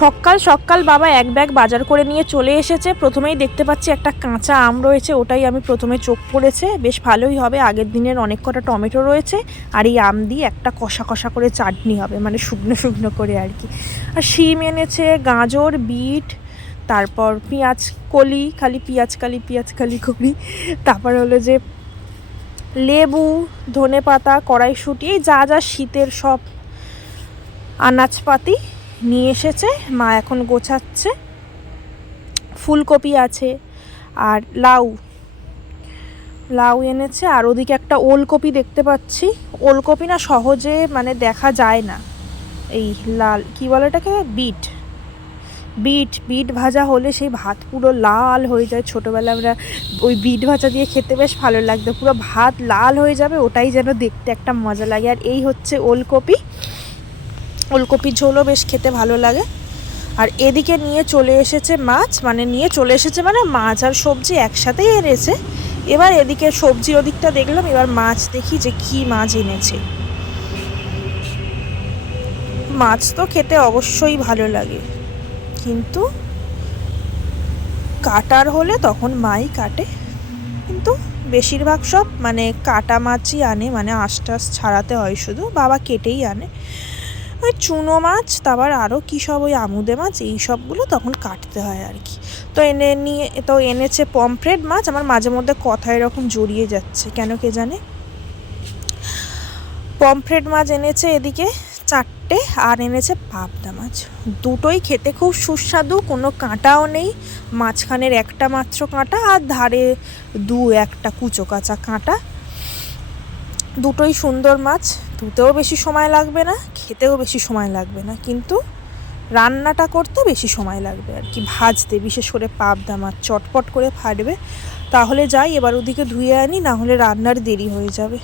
সকাল সকাল বাবা এক ব্যাগ বাজার করে নিয়ে চলে এসেছে। প্রথমেই দেখতে পাচ্ছি একটা কাঁচা আম রয়েছে, ওটাই আমি প্রথমে চোখ পড়েছে। বেশ ভালোই হবে, আগের দিনের অনেক কটা টমেটো রয়েছে, আর এই আম দিয়ে একটা কষা কষা করে চাটনি হবে মানে শুকনো শুকনো করে আর কি। আর শিম এনেছে, গাজর, বিট, তারপর পেঁয়াজ কলি, খালি পেঁয়াজ কালি পেঁয়াজ কালি করি তারপর হলো যে লেবু ধনে পাতা কড়াইশুঁটি, এই যা যা শীতের সব আনাজপাতি নিয়ে এসেছে, মা এখন গোছাচ্ছে। ফুলকপি আছে আর লাউ। লাউ এনেছে আর ওদিকে একটা ওলকপি দেখতে পাচ্ছি। ওলকপি না সহজে মানে দেখা যায় না। এই লাল, কি বলে এটাকে? বিট। বিট বিট ভাজা হলে সেই ভাত পুরো লাল হয়ে যায়। ছোটোবেলা আমরা ওই বিট ভাজা দিয়ে খেতে বেশ ভালো লাগতো। পুরো ভাত লাল হয়ে যাবে, ওটাই যেন দেখতে একটা মজা লাগে। আর এই হচ্ছে ওলকপি। ওলকপির ঝোলও বেশ খেতে ভালো লাগে। আর এদিকে নিয়ে চলে এসেছে মাছ মানে নিয়ে চলে এসেছে মানে মাছ আর সবজি একসাথেই এনেছে। এবার এদিকে সবজির ওদিকটা দেখলাম, এবার মাছ দেখি যে কি মাছ এনেছে। মাছ তো খেতে অবশ্যই ভালো লাগে, কিন্তু কাটার হলে তখন মাই কাটে। কিন্তু বেশিরভাগ সব মানে কাটা মাছই আনে মানে আশটাস ছাড়াতে হয় শুধু, বাবা কেটেই আনে। ওই চুনো মাছ, তারপর আরও কী সব ওই আমুদে মাছ, এই সবগুলো তখন কাটতে হয় আর কি। তো এনে নিয়ে, তো এনেছে পমফ্রেট মাছ, আমার মাঝে মধ্যে কথা এরকম জড়িয়ে যাচ্ছে, কেন কে জানে? পমফ্রেট মাছ এনেছে এদিকে চারটে, আর এনেছে পাবদা মাছ। দুটোই খেতে খুব সুস্বাদু, কোনো কাঁটাও নেই, মাঝখানের একটা মাত্র কাঁটা, আর ধারে দু একটা কুচো কাঁচা কাঁটা। দুটোই সুন্দর মাছ ধুতেও বেশি সময় লাগবে না, খেতেও বেশি সময় লাগবে না, কিন্তু রান্নাটা করতে বেশি সময় লাগবে আর কি। ভাজতে, বিশেষ করে পাবদা মাছ চটপট করে ফাটবে, তাহলে যাই, এবার ওদিকে ধুয়ে আনি না হলে রান্নার দেরি হয়ে যাবে।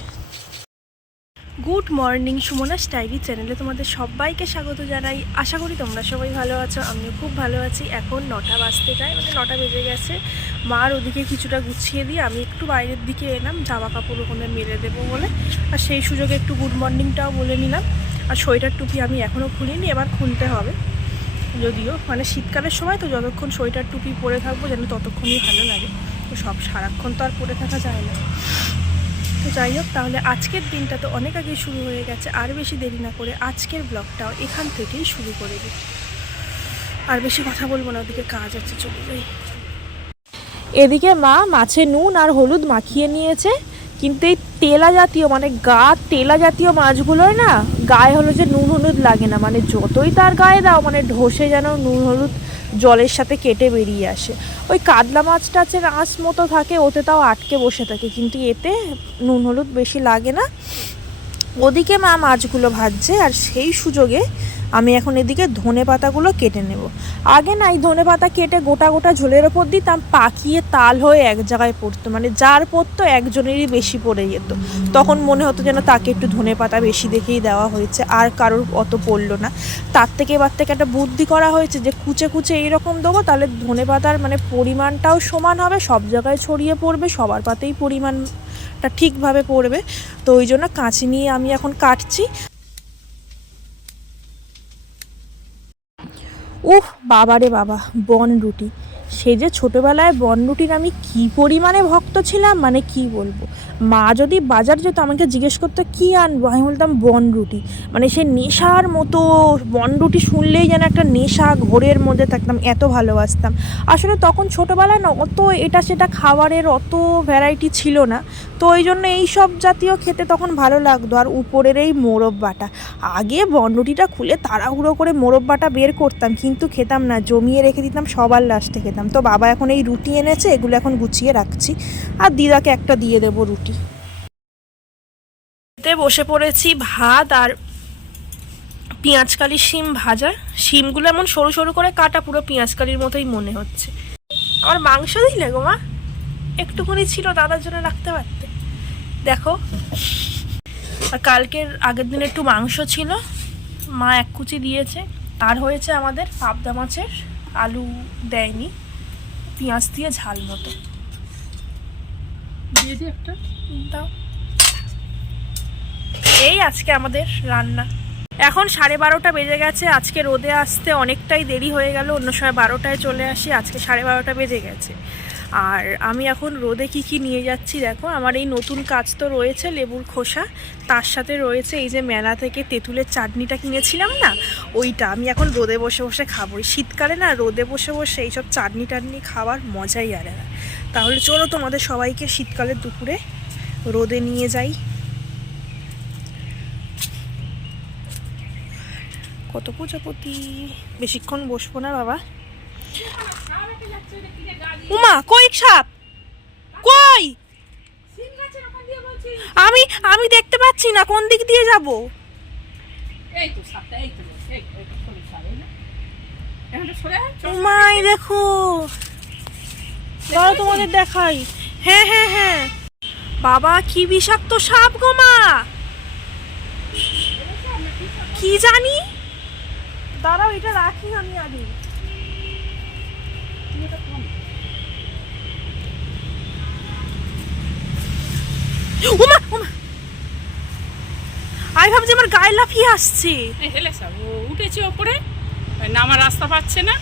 গুড মর্নিং সুমনা স্টাইরি চ্যানেলে তোমাদের সবাইকে স্বাগত জানাই। আশা করি তোমরা সবাই ভালো আছো, আমিও খুব ভালো আছি। এখন নটা বাজতে যায় মানে নটা বেজে গেছে। মার ওদিকে কিছুটা গুছিয়ে দিয়ে আমি একটু বাইরের দিকে এলাম জামা কাপড় ওখানে মেলে দেবো বলে। আর সেই সুযোগে একটু গুড মর্নিংটাও বলে নিলাম। আর সোয়েটার টুপি আমি এখনও খুলিনি, এবার খুলতে হবে। যদিও মানে শীতকালের সময় তো যতক্ষণ সোয়েটার টুপি পরে থাকব যেন ততক্ষণই ভালো লাগে। তো সব সারাক্ষণ তো আর পরে থাকা যায় না। তো যাই হোক, তাহলে আজকের দিনটা তো অনেক আগে শুরু হয়ে গেছে। আর বেশি দেরি না করে আজকের ব্লগটাও এখান থেকেই শুরু করে দিই। আর বেশি কথা বলব না, ওদিকে কাজ আছে, চলে যাই। এদিকে মা মাছে নুন আর হলুদ মাখিয়ে নিয়েছে। কিন্তু এই তেলা জাতীয় মানে গা তেলা জাতীয় মাছগুলোর না, গায়ে হলো যে নুন হলুদ লাগে না। মানে যতই তার গায়ে দাও মানে ঢসে যেন নুন হলুদ জলের সাথে কেটে বেরিয়ে আসে। ওই কাতলা মাছটা টাচের আঁশ মতো থাকে, ওতে তাও আটকে বসে থাকে, কিন্তু এতে নুন হলুদ বেশি লাগে না। ওদিকে মা মাছগুলো ভাজছে, আর সেই সুযোগে আমি এখন এদিকে ধনে পাতাগুলো কেটে নেব। আগে না এই ধনে পাতা কেটে গোটা গোটা ঝোলের ওপর দিতাম, পাকিয়ে তাল হয়ে এক জায়গায় পড়তো। মানে যার পড়তো একজনেরই বেশি পড়ে যেত। তখন মনে হতো যেন তাকে একটু ধনে পাতা বেশি দেখেই দেওয়া হয়েছে, আর কারোর অত পড়ল না। তার থেকে এবার থেকে একটা বুদ্ধি করা হয়েছে যে, কুচে কুচে এইরকম দেবো, তাহলে ধনে পাতার মানে পরিমাণটাও সমান হবে, সব জায়গায় ছড়িয়ে পড়বে, সবার পাতেই পরিমাণটা ঠিকভাবে পড়বে। তো ওই জন্য কাঁচি নিয়ে আমি এখন কাটছি। উফ বাবারে বাবা, বন রুটি। সে যে ছোটোবেলায় বন রুটির আমি কি পরিমাণে ভক্ত ছিলাম মানে কি বলব? মা যদি বাজার যেত, আমাকে জিজ্ঞেস করতো, কী আনব? আমি বলতাম, বন রুটি। মানে সে নেশার মতো বন রুটি শুনলেই যেন একটা নেশা ঘোরের মধ্যে থাকতাম, এত ভালোবাসতাম। আসলে তখন ছোটোবেলায় না, অত এটা সেটা খাবারের অত ভ্যারাইটি ছিল না। তো ওই জন্য এই সব জাতীয় খেতে তখন ভালো লাগতো, আর উপরের এই মোরব্বাটা আগে বনরুটিটা খুলে তাড়াহুড়ো করে মোরব্বাটা বের করতাম, কিন্তু খেতাম না, জমিয়ে রেখে দিতাম, সবার লাস্টে খেতাম। তো বাবা এখন এই রুটি এনেছে, এগুলো এখন গুছিয়ে রাখছি। আর দিদাকে একটা দিয়ে দেবো রুটি। বসে পড়েছি ভাত আর পেঁয়াজকালি শিম ভাজা। শিমগুলো এমন সরু সরু করে কাটা, পুরো পেঁয়াজকালির মতোই মনে হচ্ছে। আমার মাংস দিলে গো মা, একটুখানি ছিল দাদার জন্য রাখতে পারতে। দেখো, আর কালকের আগের দিন একটু মাংস ছিল, মা এক কুচি দিয়েছে। আর হয়েছে আমাদের পাবদা মাছের আলু দেয়নি পেঁয়াজ দিয়ে ঝাল মতো। দিয়ে একটা? দাও। এই আজকে আমাদের রান্না। এখন সাড়ে বারোটা বেজে গেছে আজকে রোদে আসতে অনেকটাই দেরি হয়ে গেল অন্য সময় বারোটায় চলে আসি আজকে সাড়ে বারোটা বেজে গেছে। আর আমি এখন রোদে কি কি নিয়ে যাচ্ছি দেখো। আমার এই নতুন কাজ তো রয়েছে, লেবুর খোসা। তার সাথে রয়েছে এই যে মেলা থেকে তেঁতুলের চাটনিটা কিনেছিলাম না? ওইটা। আমি এখন রোদে বসে বসে খাব। শীতকালে না রোদে বসে বসে এইসব চাটনি টাটনি খাওয়ার মজাই আলাদা। তাহলে চলো তোমাদের সবাইকে শীতকালের দুপুরে রোদে নিয়ে যাই। কত প্রজাপতি? বেশিক্ষণ বসবো না বাবা। উমা কই সাপ? কই? আমি আমি দেখতে পাচ্ছি না কোন দিক দিয়ে যাব? এই তো সাপটা এই তো এই। উমাই দেখো। দাঁড়াও তোমাদের দেখাই। হ্যাঁ হ্যাঁ হ্যাঁ। বাবা কি বিষাক্ত সাপ গো মা! কি জানি? দাঁড়াও এটা রাখি আমি আগে। উমা উমা আমি ভাবছি আমার গায়ে লাফিয়ে আসছে। হেলে সাপ, ও উঠেছে ওপরে। নামার রাস্তা পাচ্ছে না।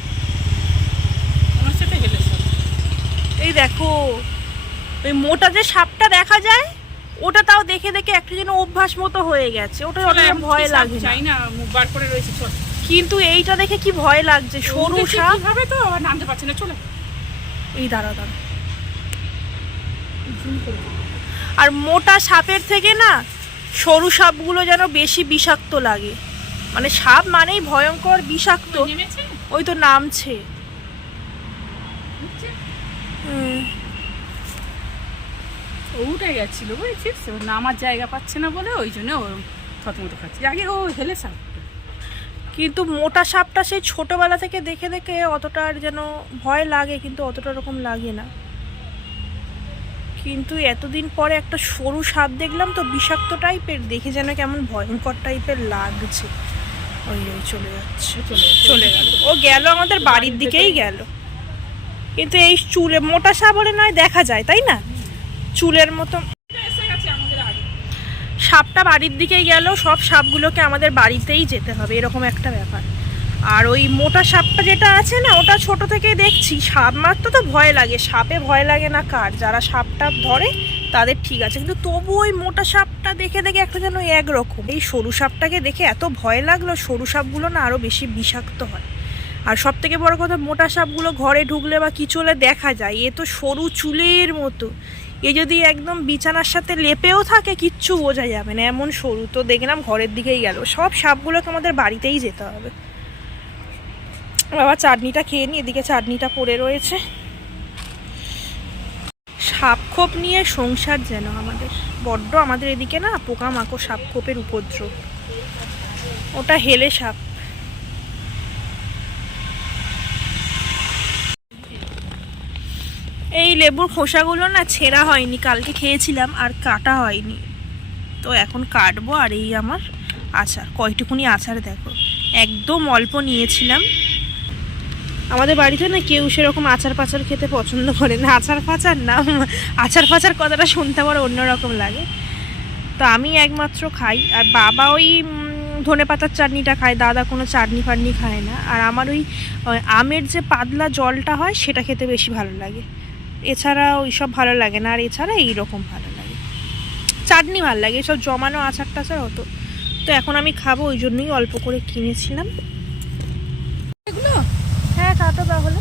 হচ্ছে তো হেলে সাপ। এই দেখো ওই মোটা যে সাপটা দেখা যায় ওটা তাও দেখে দেখে একটা যেন অভ্যাস মতো হয়ে গেছে। ওটা অনেক ভয় লাগে চাই না মুখ বার করে রয়েছে চল। কিন্তু এইটা দেখে কি ভয় লাগছে সরু সাপ। কীভাবে তো নামতে পারছে না চলে। এই দাঁড়া দাঁড়া জুম করে। আর মোটা সাপের থেকে না সরু সাপগুলো যেন বেশি বিষাক্ত লাগে। মানে সাপ মানেই ভয়ঙ্কর বিষাক্ত। ওই তো নামছে। উঠে গেছিল বুঝেছিস নামার জায়গা পাচ্ছে না বলে ওই জন্য ও থতমতো খাচ্ছে। আগে ও হেলে সাপ। কিন্তু মোটা সাপটা সেই ছোটবেলা থেকে দেখে দেখে অতটা আর যেন ভয় লাগে কিন্তু অতটা রকম লাগে না। কিন্তু এতদিন পরে একটা সরু সাপ দেখলাম তো বিষাক্ত টাইপের দেখে যেন কেমন ভয়ঙ্কর টাইপের লাগছে। ওই ওই চলে যাচ্ছে। চলে চলে গেল। ও গেল আমাদের বাড়ির দিকেই গেল। কিন্তু এই চুলে মোটা সাপ হলে নয় দেখা যায় তাই না? চুলের মতো। সাপটা বাড়ির দিকেই গেল সব সাপগুলোকে আমাদের বাড়িতেই যেতে হবে এরকম একটা ব্যাপার। আর ওই মোটা সাপটা যেটা আছে না, ওটা ছোট থেকে দেখছি। সাপ মারতে তো ভয় লাগে, সাপে ভয় লাগে না কার? যারা সাপটা ধরে, তাদের ঠিক আছে। কিন্তু তবু ওই মোটা সাপটা দেখে দেখে একটা যেন একরকম। এই সরু সাপটাকে দেখে এত ভয় লাগল, সরু সাপগুলো না আরও বেশি বিষাক্ত হয়। আর সব থেকে বড় কথা, মোটা সাপগুলো ঘরে ঢুকলে বা কিছু হলে দেখা যায়, এ তো সরু চুলের মতো। এ যদি একদম বিছানার সাথে লেপেও থাকে, কিচ্ছু বোঝা যাবে না। এমন সরু। তো দেখলাম ঘরের দিকেই গেল। সব সাপগুলোকে আমাদের বাড়িতেই যেতে হবে। বাবা চাটনিটা খেয়ে নি, এদিকে চাটনিটা পড়ে রয়েছে। সাপ খোপ নিয়ে সংসার যেন আমাদের। বড্ড আমাদের এদিকে না পোকামাকড় সাপ খোপের উপদ্রব। ওটা হেলে সাপ। এই লেবুর খোসাগুলো না ছেঁড়া হয়নি, কালকে খেয়েছিলাম আর কাটা হয়নি। তো এখন কাটবো আর এই আমার আচার। কয়টুকুনি আচার দেখো। একদম অল্প নিয়েছিলাম। আমাদের বাড়িতে না কেউ সেরকম আচার পাচার খেতে পছন্দ করে না। আচার ফাচার না আচার ফাচার কথাটা শুনতে আমার অন্যরকম লাগে। তো আমি একমাত্র খাই, আর বাবা ওই ধনে পাতার চাটনিটা খায়, দাদা কোনো চাটনি ফাটনি খায় না। আর আমার ওই আমের যে পাতলা জলটা হয়, সেটা খেতে বেশি ভালো লাগে। এছাড়া ওই সব ভালো লাগে না, আর এছাড়া এই রকম ভালো লাগে। চাটনি ভালো লাগে, এসব জমানো আচার টাচার হতো তো এখন আমি খাব, ওই জন্যই অল্প করে কিনেছিলাম এগুলো হ্যাঁ কাটো তাহলে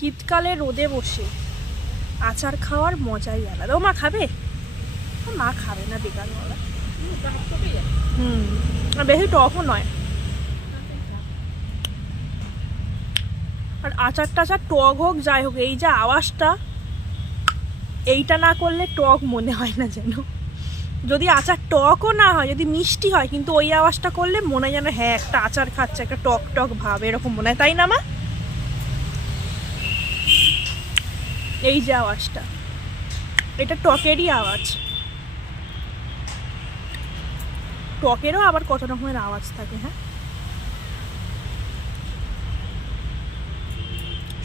শীতকালে রোদে বসে। আচার খাওয়ার মজাই আলাদা। ও মা খাবে? মা খাবে না বেকার বলা হুম। বেশি টকও নয়। আর আচার টাচার টক হোক, যাই হোক, এই যে আওয়াজটা, এইটা না করলে টক মনে হয় না যেন। যদি আচার টকও না হয়, যদি মিষ্টি হয়, কিন্তু ওই আওয়াজটা করলে মনে হয় যেন হ্যাঁ একটা আচার খাচ্ছে, একটা টক টক ভাব, এরকম মনে হয়। তাই না, মা? এই যে আওয়াজটা। এটা টকেরই আওয়াজ। টকেরও আবার কত রকমের আওয়াজ থাকে হ্যাঁ?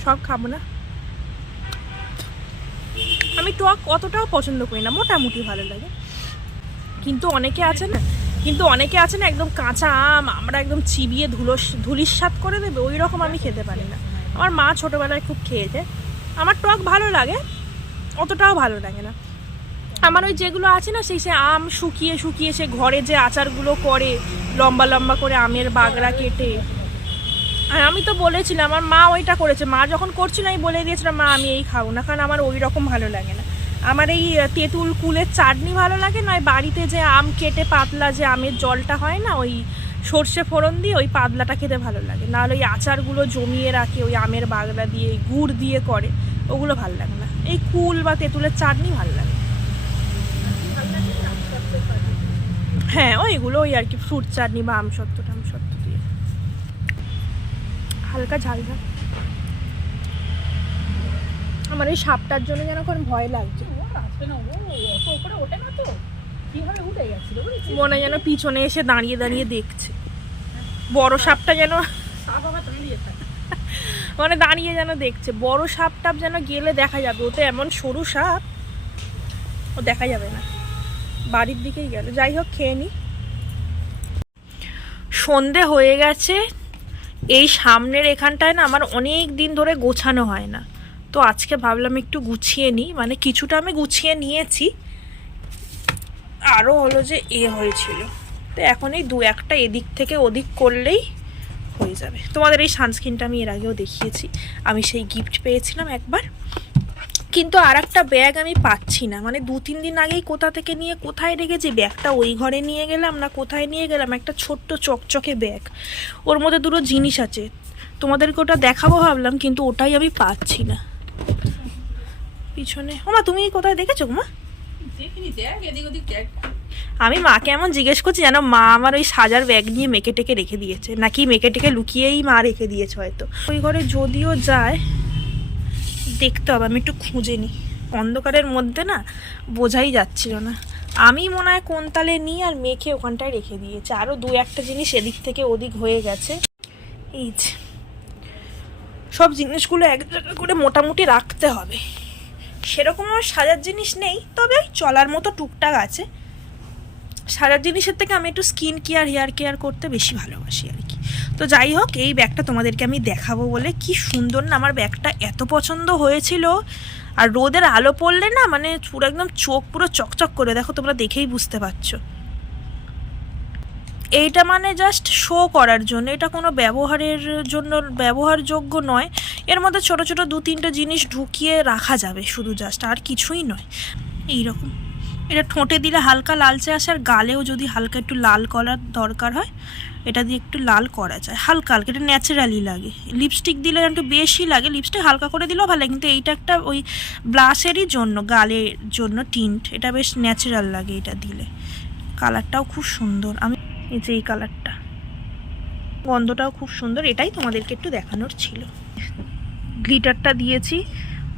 সব খাব না? আমি টক অতটাও পছন্দ করি না, মোটামুটি ভালো লাগে। কিন্তু অনেকে আছে না, কিন্তু অনেকে আছে না একদম কাঁচা আম, আমরা একদম চিবিয়ে ধুলো, ধুলির স্বাদ করে দেবে ওই রকম আমি খেতে পারি না। আমার মা ছোটোবেলায় খুব খেয়েছে। আমার টক ভালো লাগে, অতটাও ভালো লাগে না। আমার ওই যেগুলো আছে না, সেই সে আম শুকিয়ে শুকিয়ে সে ঘরে যে আচারগুলো করে, লম্বা লম্বা করে আমের বাগড়া কেটে। আর আমি তো বলেছিলাম, আমার মা ওইটা করেছে। মা যখন করছিল, আমি বলে দিয়েছিলাম, মা, আমি এই খাব না। কারণ আমার ওই রকম ভালো লাগে না। আমার এই তেঁতুল, কুলের চাটনি ভালো লাগে নয় বাড়িতে যে আম কেটে পাতলা যে আমের জলটা হয় না, ওই সর্ষে ফোড়ন দিয়ে ওই পাতলাটা খেতে ভালো লাগে। নাহলে ওই আচারগুলো জমিয়ে রাখে ওই আমের বাগড়া দিয়ে গুড় দিয়ে করে ওগুলো ভালো লাগে না। এই কুল বা তেঁতুলের চাটনি ভালো লাগে। হ্যাঁ ওইগুলো ওই আর কি ফ্রুট চাটনি বা আমসত্ত্ব টামসত্ত্ব দিয়ে। হালকা ঝাল ঝাল। আমার এই সাপটার জন্য যেন এখন ভয় লাগছে। মনে হয় যেন পিছনে এসে দাঁড়িয়ে দাঁড়িয়ে দেখছে। বড় সাপটা যেন মানে দাঁড়িয়ে যেন দেখছে। বড় সাপ টাপ যেন গেলে দেখা যাবে। ও তো এমন সরু সাপ। ও দেখা যাবে না। বাড়ির দিকেই গেল। যাই হোক খেয়ে নি। সন্ধে হয়ে গেছে। এই সামনের এখানটায় না আমার অনেক দিন ধরে গোছানো হয় না। তো আজকে ভাবলাম একটু গুছিয়ে নিই মানে কিছুটা আমি গুছিয়ে নিয়েছি। আরও হলো যে এ হয়েছিল। তো এখন এই দু একটা এদিক থেকে ওদিক করলেই হয়ে যাবে। তোমাদের এই সানস্ক্রিনটা আমি এর আগেও দেখিয়েছি। আমি সেই গিফট পেয়েছিলাম একবার। কিন্তু আর একটা ব্যাগ আমি পাচ্ছি না। মানে দু তিন দিন আগেই কোথা থেকে নিয়ে কোথায় রেখেছি? ব্যাগটা ওই ঘরে নিয়ে গেলাম না কোথায় নিয়ে গেলাম? একটা ছোট্ট চকচকে ব্যাগ ওর মধ্যে দুটো জিনিস আছে। তোমাদেরকে ওটা দেখাবো ভাবলাম, কিন্তু ওটাই আমি পাচ্ছি না। পিছনে ওমা, তুমি কোথায় দেখেছ মা? দেখিনি, দেখ, এদিক ওদিক দেখ। আমি মাকে এমন জিজ্ঞেস করছি যেন মা আমার ওই সাজার ব্যাগ নিয়ে মেকে টেকে রেখে দিয়েছে। নাকি মেকে টেকে লুকিয়েই মা রেখে দিয়েছে হয়তো। ওই ঘরে যদিও যায়, দেখতে হবে, আমি একটু খুঁজে নিই। অন্ধকারের মধ্যে না বোঝাই যাচ্ছিল না। আমি মনে হয় কোন তালে নিই আর মেখে ওখানটায় রেখে দিয়েছে। আরও দু একটা জিনিস এদিক থেকে ওদিক হয়ে গেছে। এই যে, সব জিনিসগুলো এক জায়গা করে মোটামুটি রাখতে হবে। সেরকম আমার সাজার জিনিস নেই, তবে চলার মতো টুকটাক আছে। সাজার জিনিসের থেকে আমি একটু স্কিন কেয়ার হেয়ার কেয়ার করতে বেশি ভালোবাসি আর কি। তো যাই হোক, এই ব্যাগটা তোমাদেরকে আমি দেখাবো বলে কি সুন্দর না আমার ব্যাগটা এত পছন্দ হয়েছিল। আর রোদের আলো পড়লে না মানে পুরো একদম চোখ পুরো চকচক করে, দেখো তোমরা দেখেই বুঝতে পারছ। এইটা মানে জাস্ট শো করার জন্য, এটা কোনো ব্যবহারের জন্য, ব্যবহারযোগ্য নয়। এর মধ্যে ছোট ছোট দু তিনটে জিনিস ঢুকিয়ে রাখা যাবে, শুধু জাস্ট আর কিছুই নয়। এইরকম। এটা ঠোঁটে দিলে হালকা লালচে আসে আর গালেও যদি হালকা একটু লাল করার দরকার হয়, এটা দিয়ে একটু লাল করা যায়। হালকা হালকা, এটা ন্যাচারালি লাগে। লিপস্টিক দিলে একটু বেশি লাগে লিপস্টিক হালকা করে দিলেও ভালো লাগে, কিন্তু এইটা একটা ওই ব্লাশেরই জন্য, গালের জন্য টিন্ট এটা বেশ ন্যাচারাল লাগে এটা দিলে। কালারটাও খুব সুন্দর। আমি এই যে এই কালারটা গন্ধটাও খুব সুন্দর, এটাই তোমাদেরকে একটু দেখানোর ছিল। গ্লিটারটা দিয়েছি,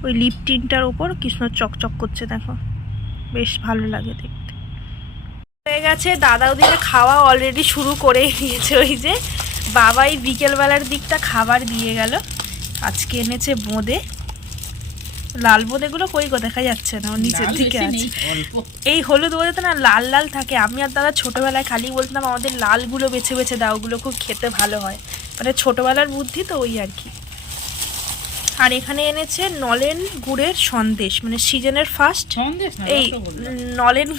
ওই লিপ টিনটার ওপর কৃষ্ণ চকচক করছে, দেখো। বেশ ভালো লাগে দেখতে। হয়ে গেছে দাদা ওদিকে খাওয়া অলরেডি শুরু করে দিয়েছে ওই যে বাবাই বিকেলবেলার দিকটা খাবার দিয়ে গেল। আজকে এনেছে বোঁদে। লাল বোঁদেগুলো কই গো দেখা যাচ্ছে না ও নিচের দিকে আছে। এই হলুদ বোঁদেতে না লাল লাল থাকে। আমি আর দাদা ছোটোবেলায় খালি বলতাম আমাদের লালগুলো বেছে বেছে দাও ওগুলো খুব খেতে ভালো হয়। মানে ছোটোবেলার বুদ্ধি তো ওই আর কি। আর এখানে এনেছে নলেন গুড়ের সন্দেশ মানে সিজনের ফার্স্ট এই। নলেন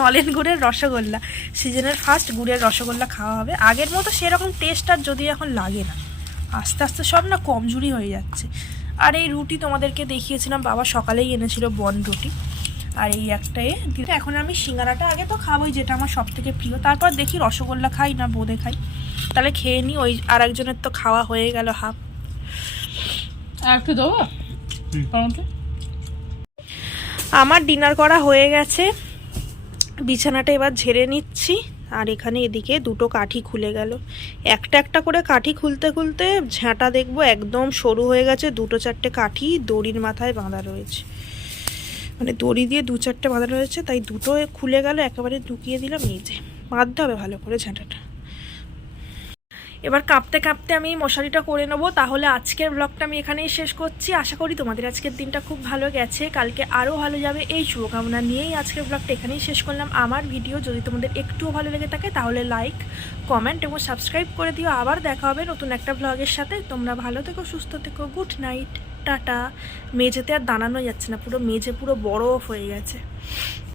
নলেন গুড়ের রসগোল্লা। সিজনের ফার্স্ট গুড়ের রসগোল্লা খাওয়া হবে। আগের মতো সেরকম টেস্ট আর যদি এখন লাগে না। আস্তে আস্তে সব না কমজোরি হয়ে যাচ্ছে। আর এই রুটি তোমাদেরকে দেখিয়েছিলাম বাবা সকালেই এনেছিল বন রুটি। আর এই একটাই এখন আমি সিঙ্গারাটা আগে তো খাবোই যেটা আমার সব থেকে প্রিয়। তারপর দেখি রসগোল্লা খাই না বোঁদে খাই। তাহলে খেয়ে নিই ওই আর একজনের তো খাওয়া হয়ে গেল হাফ। একটু দেবো? আমার ডিনার করা হয়ে গেছে। বিছানাটা এবার ঝেড়ে নিচ্ছি আর এখানে এদিকে দুটো কাঠি খুলে গেল। একটা একটা করে কাঠি খুলতে খুলতে ঝাঁটা দেখব একদম সরু হয়ে গেছে দুটো চারটে কাঠি দড়ির মাথায় বাঁধা রয়েছে। মানে দড়ি দিয়ে দু চারটে বাঁধা রয়েছে তাই দুটো খুলে গেল একেবারে ঢুকিয়ে দিলাম এই যে। বাঁধতে হবে ভালো করে ঝাঁটাটা। এবার কাঁপতে কাঁপতে আমি মশারিটা করে নেব। তাহলে আজকের ব্লগটা আমি এখানেই শেষ করছি। আশা করি তোমাদের আজকের দিনটা খুব ভালো গেছে। কালকে আরও ভালো যাবে। এই শুভকামনা নিয়েই আজকের ব্লগটা এখানেই শেষ করলাম। আমার ভিডিও যদি তোমাদের একটুও ভালো লেগে থাকে, তাহলে লাইক কমেন্ট এবং সাবস্ক্রাইব করে দিও। আবার দেখা হবে নতুন একটা ব্লগের সাথে। তোমরা ভালো থেকো, সুস্থ থেকো। Good night tata. মেঝেতে আর দাঁড়ানো যাচ্ছে না। পুরো মেঝে পুরো বরফ হয়ে গেছে।